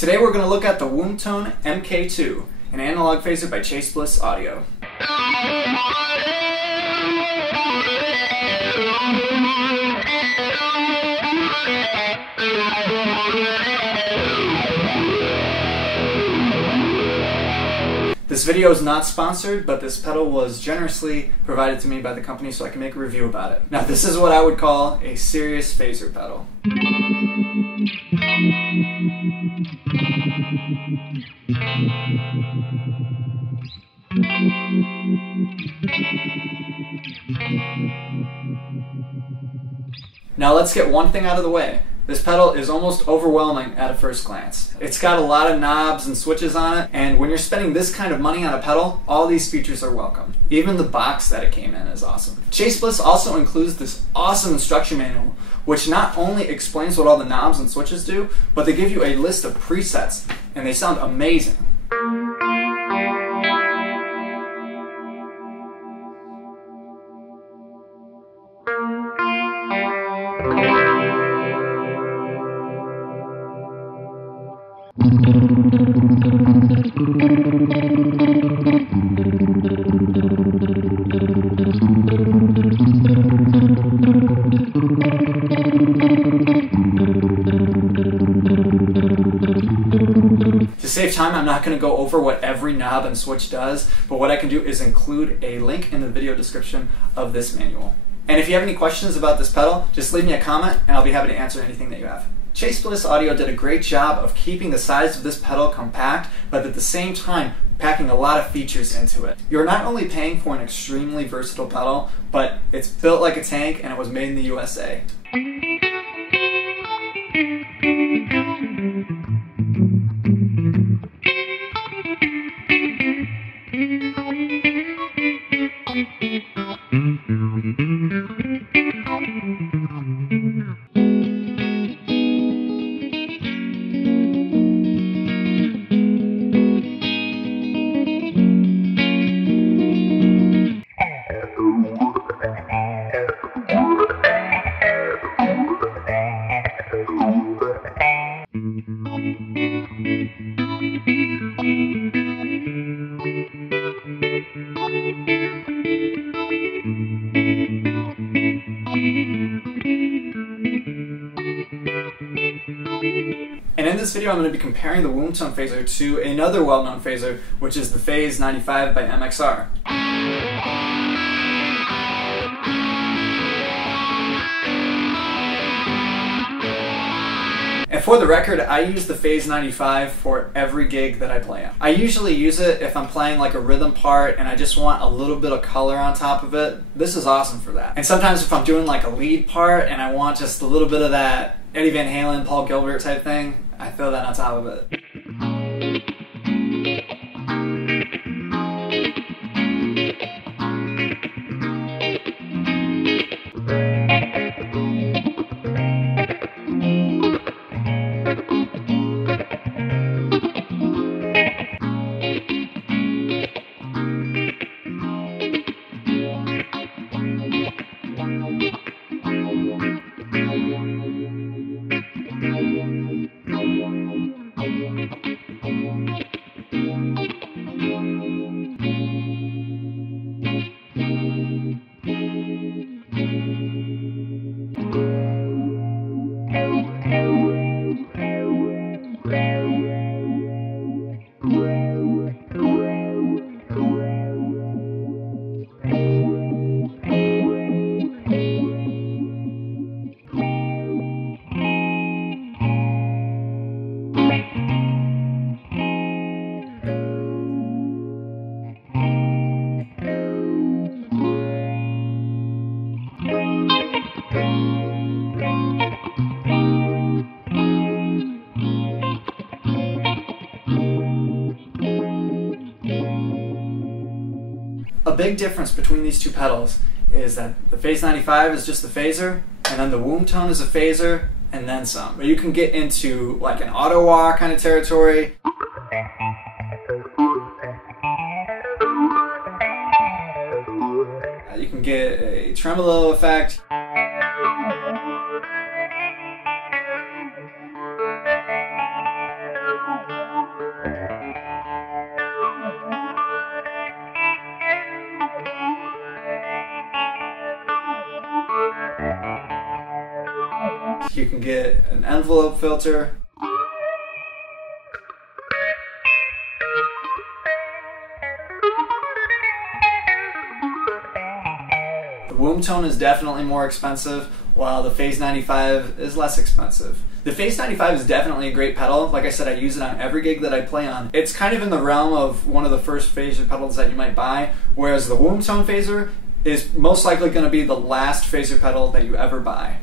Today we're going to look at the Wombtone mkII, an analog phaser by Bliss Audio. This video is not sponsored, but this pedal was generously provided to me by the company so I can make a review about it. Now this is what I would call a serious phaser pedal. Now let's get one thing out of the way. This pedal is almost overwhelming at a first glance. It's got a lot of knobs and switches on it, and when you're spending this kind of money on a pedal, all these features are welcome. Even the box that it came in is awesome. Bliss also includes this awesome instruction manual, which not only explains what all the knobs and switches do, but they give you a list of presets, and they sound amazing. To save time, I'm not going to go over what every knob and switch does, but what I can do is include a link in the video description of this manual. And if you have any questions about this pedal, just leave me a comment and I'll be happy to answer anything that you have. Bliss Audio did a great job of keeping the size of this pedal compact, but at the same time packing a lot of features into it. You're not only paying for an extremely versatile pedal, but it's built like a tank and it was made in the USA. And in this video I'm going to be comparing the Wombtone phaser to another well-known phaser, which is the Phase 95 by MXR. And for the record, I use the Phase 95 for every gig that I play on. I usually use it if I'm playing like a rhythm part and I just want a little bit of color on top of it. This is awesome for that. And sometimes if I'm doing like a lead part and I want just a little bit of that Eddie Van Halen, Paul Gilbert type thing, I throw that on top of it. A big difference between these two pedals is that the Phase 95 is just the phaser, and then the Wombtone is a phaser, and then some. But you can get into like an auto wah kind of territory. You can get a tremolo effect. You can get an envelope filter. The Wombtone is definitely more expensive, while the Phase 95 is less expensive. The Phase 95 is definitely a great pedal. Like I said, I use it on every gig that I play on. It's kind of in the realm of one of the first phaser pedals that you might buy, whereas the Wombtone phaser is most likely going to be the last phaser pedal that you ever buy.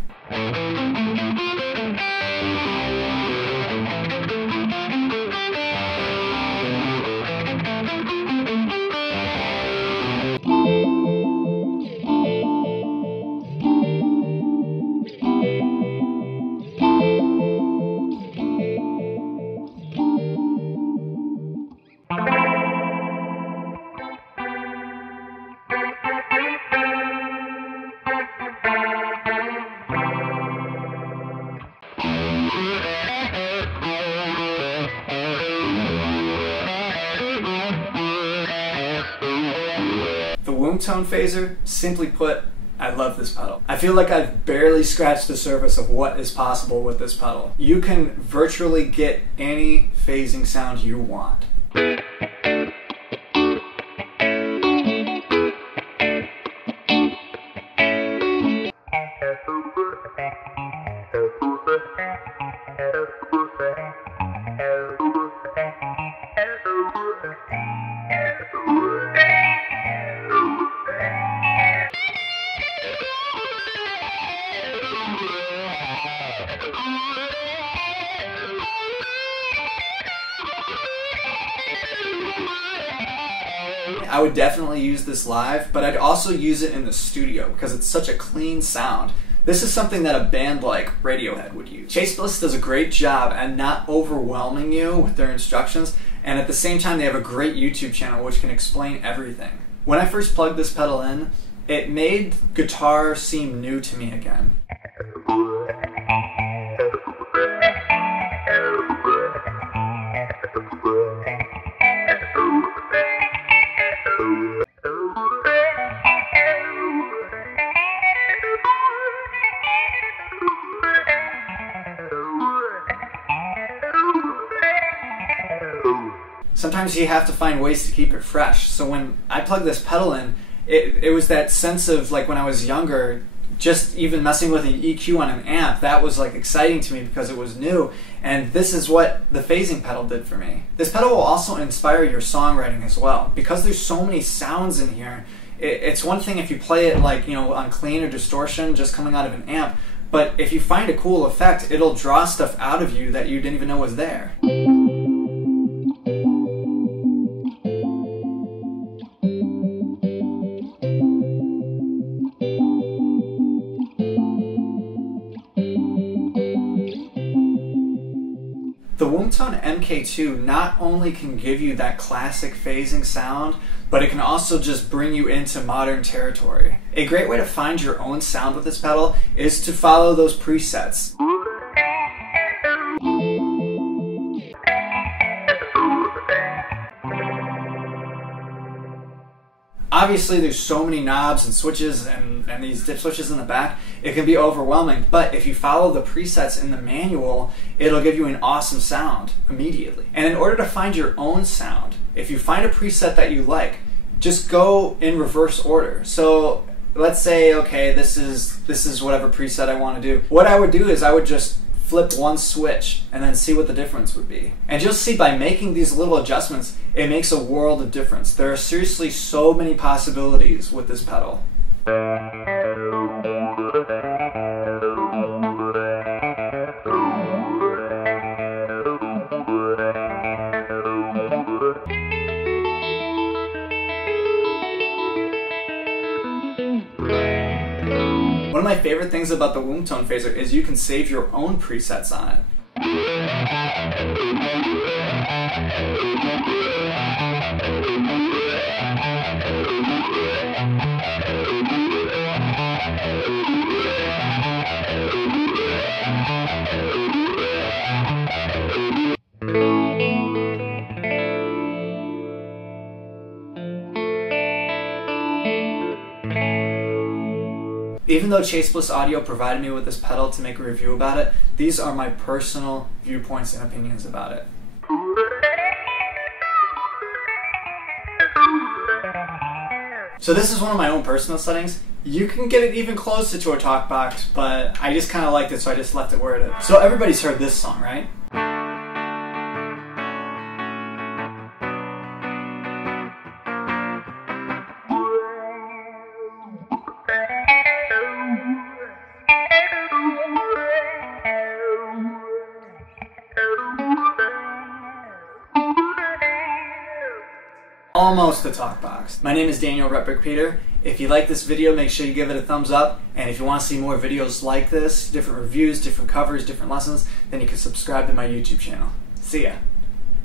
The Wombtone phaser, simply put, I love this pedal. I feel like I've barely scratched the surface of what is possible with this pedal. You can virtually get any phasing sound you want. I would definitely use this live, but I'd also use it in the studio because it's such a clean sound. This is something that a band like Radiohead would use. Chase Bliss does a great job at not overwhelming you with their instructions, and at the same time they have a great YouTube channel which can explain everything. When I first plugged this pedal in, it made guitar seem new to me again. Sometimes you have to find ways to keep it fresh. So when I plugged this pedal in, it was that sense of, like, when I was younger, just even messing with an EQ on an amp, that was like exciting to me because it was new. And this is what the phasing pedal did for me. This pedal will also inspire your songwriting as well. Because there's so many sounds in here, it's one thing if you play it like, you know, on clean or distortion just coming out of an amp, but if you find a cool effect, it'll draw stuff out of you that you didn't even know was there. The Wombtone mkII not only can give you that classic phasing sound, but it can also just bring you into modern territory. A great way to find your own sound with this pedal is to follow those presets. Obviously there's so many knobs and switches and these dip switches in the back, it can be overwhelming, but if you follow the presets in the manual, it'll give you an awesome sound immediately. And in order to find your own sound, if you find a preset that you like, just go in reverse order. So let's say, okay, this is whatever preset I want to do. What I would do is I would just flip one switch and then see what the difference would be. And you'll see by making these little adjustments, it makes a world of difference. There are seriously so many possibilities with this pedal. One of my favorite things about the Wombtone phaser is you can save your own presets on it. Even though Chase Bliss Audio provided me with this pedal to make a review about it, these are my personal viewpoints and opinions about it. So this is one of my own personal settings. You can get it even closer to a talk box, but I just kind of liked it, so I just left it where it is. So everybody's heard this song, right? Almost a talk box. My name is Daniel Rettberg Peter. If you like this video, make sure you give it a thumbs up. And if you want to see more videos like this, different reviews, different covers, different lessons, then you can subscribe to my YouTube channel. See ya.